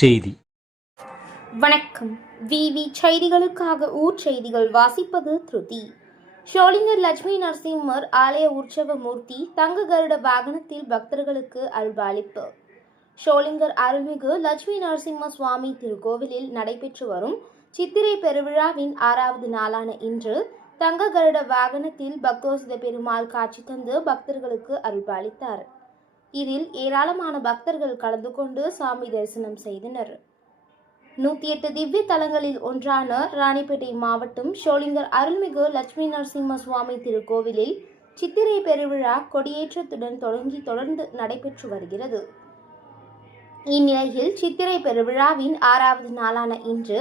செய்தி. வணக்கம். விவி செய்திகளுக்காக ஊர் செய்திகள் வாசிப்பது திருதி. ஷோலிங்கர் லட்சுமி நரசிம்மர் ஆலய உற்சவ மூர்த்தி தங்க கருட வாகனத்தில் பக்தர்களுக்கு அல்பாளிப்பு. ஷோலிங்கர் அருள்மிகு லட்சுமி நரசிம்ம சுவாமி திருக்கோவிலில் நடைபெற்று வரும் சித்திரை பெருவிழாவின் 6வது நாளான இன்று தங்க கருட வாகனத்தில் பக்தோசித பெருமாள் காட்சி தந்து பக்தர்களுக்கு அருள்பாலித்தார். இதில் ஏராளமான பக்தர்கள் கலந்து கொண்டு சாமி தரிசனம் செய்தனர். 108 திவ்ய தலங்களில் ஒன்றான ராணிப்பேட்டை மாவட்டம் ஷோலிங்கர் அருள்மிகு லட்சுமி நரசிம்ம சுவாமி திருக்கோவிலில் சித்திரை பெருவிழா கொடியேற்றத்துடன் தொடர்ந்து நடைபெற்று வருகிறது. இந்நிலையில் சித்திரை பெருவிழாவின் 6வது நாளான இன்று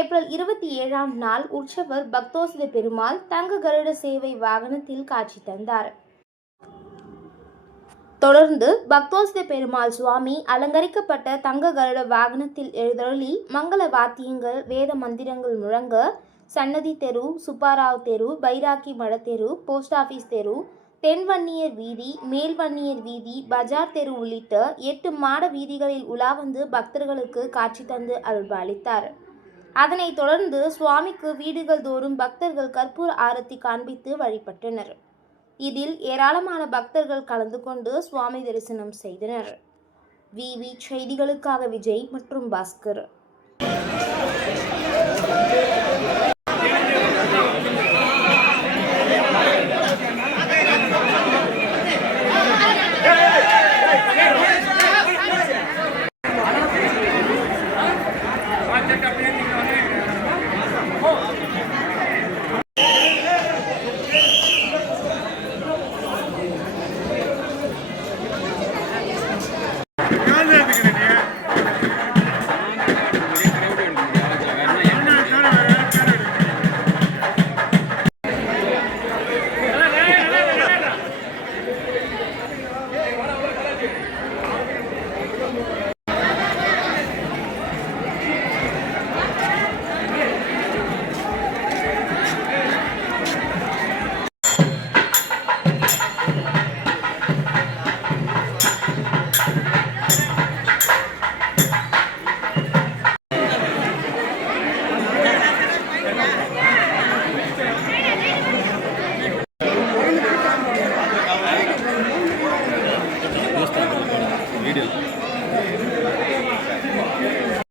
ஏப்ரல் 27ஆம் நாள் உற்சவர் பக்தோசித பெருமாள் தங்க கருட சேவை வாகனத்தில் காட்சி தந்தார். தொடர்ந்து பக்தோசித பெருமாள் சுவாமி அலங்கரிக்கப்பட்ட தங்க கருட வாகனத்தில் எழுந்தருளி மங்கள வாத்தியங்கள் வேத மந்திரங்கள் முழங்க சன்னதி தெரு, சுப்பாராவ் தெரு, பைராக்கி மட தெரு, போஸ்ட் ஆபீஸ் தெரு, தென்வன்னியர் வீதி, மேல்வன்னியர் வீதி, பஜார் தெரு உள்ளிட்ட 8 மாட வீதிகளில் உலா வந்து பக்தர்களுக்கு காட்சி தந்து அருள்பாலித்தார். அதனைத் தொடர்ந்து சுவாமிக்கு வீடுகள் தோறும் பக்தர்கள் கற்பூர ஆரத்தி காண்பித்து வழிபட்டனர். இதில் ஏராளமான பக்தர்கள் கலந்து கொண்டு சுவாமி தரிசனம் செய்தனர். விவி செய்திகளுக்காக விஜய் மற்றும் பாஸ்கர்.